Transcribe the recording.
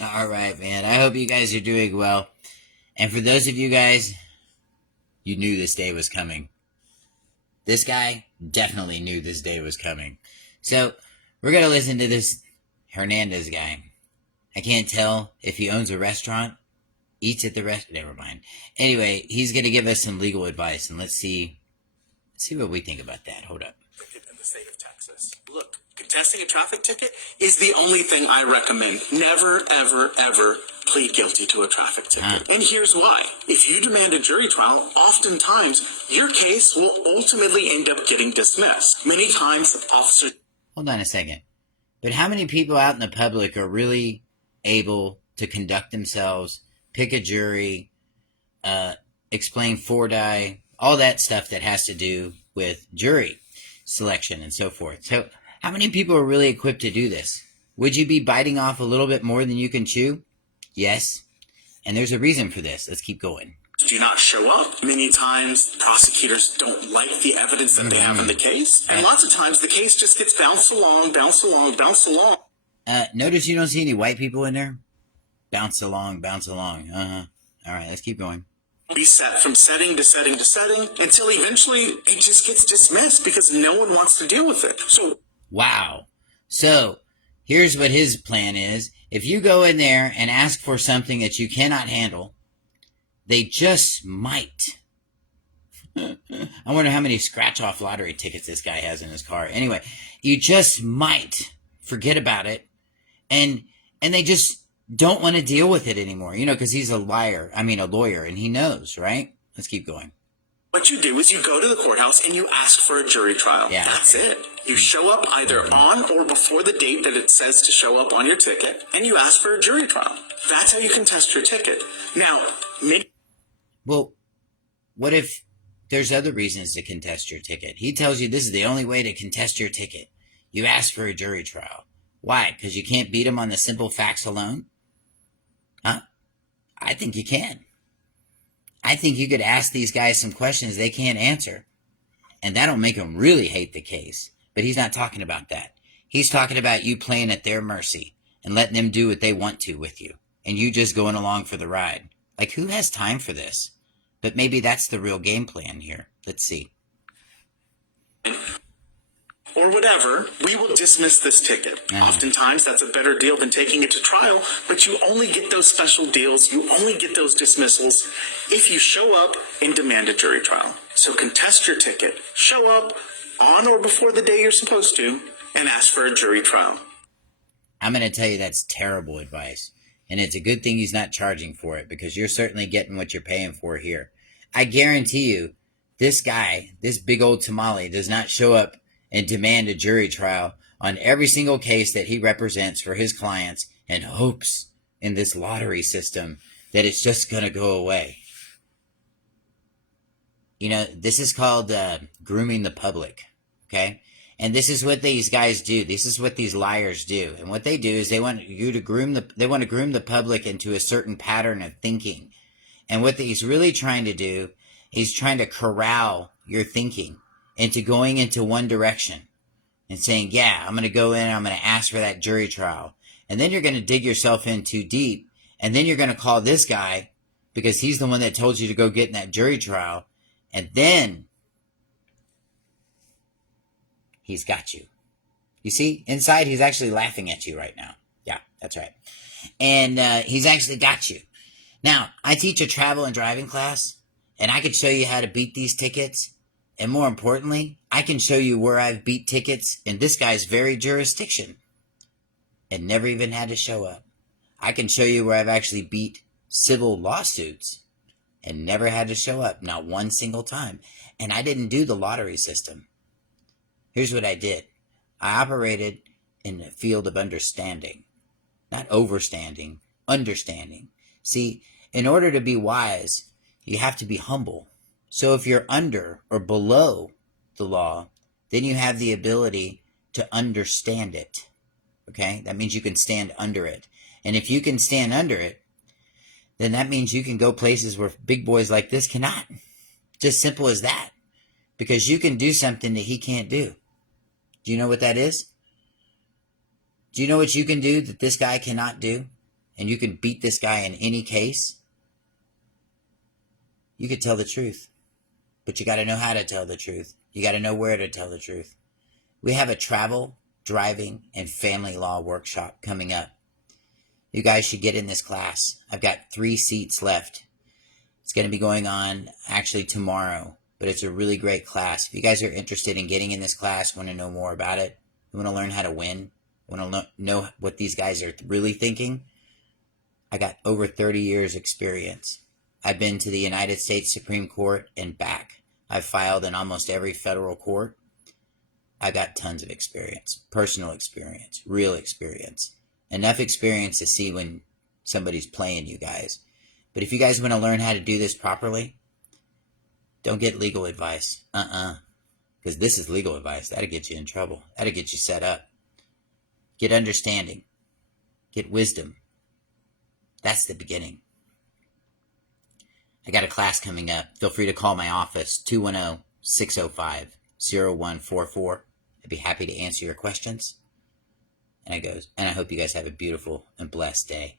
All right, man. I hope you guys are doing well. And for those of you guys, you knew this day was coming. This guy definitely knew this day was coming. So, we're going to listen to this Hernandez guy. I can't tell if he owns a restaurant, eats at the restaurant. Never mind. Anyway, he's going to give us some legal advice, and let's see what we think about that. Hold up. In the state of Texas. Look, contesting a traffic ticket is the only thing I recommend. Never, ever, ever plead guilty to a traffic ticket. And here's why. If you demand a jury trial, oftentimes your case will ultimately end up getting dismissed. Many times, officers... Hold on a second. But how many people out in the public are really able to conduct themselves, pick a jury, explain fordi, all that stuff that has to do with jury selection and so forth? So how many people are really equipped to do this? Would you be biting off a little bit more than you can chew? Yes. And there's a reason for this. Let's keep going. Do not show up. Many times, prosecutors don't like the evidence that they have in the case. And lots of times, the case just gets bounced along. Notice you don't see any white people in there? Bounce along. All right, let's keep going. Be set from setting to setting to setting until eventually it just gets dismissed because no one wants to deal with it. Wow. So, here's what his plan is. If you go in there and ask for something that you cannot handle, they just might. I wonder how many scratch-off lottery tickets this guy has in his car. Anyway, you just might forget about it, and they just don't want to deal with it anymore, because he's a lawyer, and he knows, right? Let's keep going. What you do is you go to the courthouse and you ask for a jury trial. Yeah. That's it. You show up either on or before the date that it says to show up on your ticket, and you ask for a jury trial. That's how you contest your ticket. Now, well, what if there's other reasons to contest your ticket? He tells you this is the only way to contest your ticket. You ask for a jury trial. Why? Because you can't beat him on the simple facts alone? Huh? I think you can. I think you could ask these guys some questions they can't answer. And that'll make them really hate the case. But he's not talking about that. He's talking about you playing at their mercy and letting them do what they want to with you. And you just going along for the ride. Like, who has time for this? But maybe that's the real game plan here. Let's see. Or whatever, we will dismiss this ticket. Oftentimes, that's a better deal than taking it to trial, but you only get those special deals, you only get those dismissals if you show up and demand a jury trial. So contest your ticket, show up on or before the day you're supposed to, and ask for a jury trial. I'm going to tell you that's terrible advice. And it's a good thing he's not charging for it, because you're certainly getting what you're paying for here. I guarantee you, this guy, this big old tamale, does not show up and demand a jury trial on every single case that he represents for his clients and hopes in this lottery system that it's just going to go away. This is called grooming the public, okay? And this is what these guys do. This is what these liars do. And what they do is they want to groom the public into a certain pattern of thinking. And what he's really trying to do, he's trying to corral your thinking into going into one direction and saying, yeah, I'm going to go in and I'm going to ask for that jury trial. And then you're going to dig yourself in too deep. And then you're going to call this guy because he's the one that told you to go get in that jury trial. And then he's got you. You see, inside he's actually laughing at you right now. Yeah, that's right. And he's actually got you. Now, I teach a travel and driving class, and I could show you how to beat these tickets. And more importantly, I can show you where I've beat tickets in this guy's very jurisdiction and never even had to show up. I can show you where I've actually beat civil lawsuits and never had to show up, not one single time. And I didn't do the lottery system. Here's what I did. I operated in the field of understanding, not overstanding, understanding. See, in order to be wise, you have to be humble. So if you're under or below the law, then you have the ability to understand it. Okay? That means you can stand under it. And if you can stand under it, then that means you can go places where big boys like this cannot. Just simple as that. Because you can do something that he can't do. Do you know what that is? Do you know what you can do that this guy cannot do? and you can beat this guy in any case, you could tell the truth. But you got to know how to tell the truth. You got to know where to tell the truth. We have a travel, driving, and family law workshop coming up. You guys should get in this class. I've got 3 seats left. It's going to be going on actually tomorrow, but it's a really great class. If you guys are interested in getting in this class, want to know more about it, you want to learn how to win, want to know what these guys are really thinking, I got over 30 years experience. I've been to the United States Supreme Court and back. I've filed in almost every federal court. I got tons of experience, personal experience, real experience. Enough experience to see when somebody's playing you guys. But if you guys want to learn how to do this properly, don't get legal advice. Because this is legal advice. That'll get you in trouble. That'll get you set up. Get understanding. Get wisdom. That's the beginning. I got a class coming up. Feel free to call my office, 210-605-0144. I'd be happy to answer your questions. And I hope you guys have a beautiful and blessed day.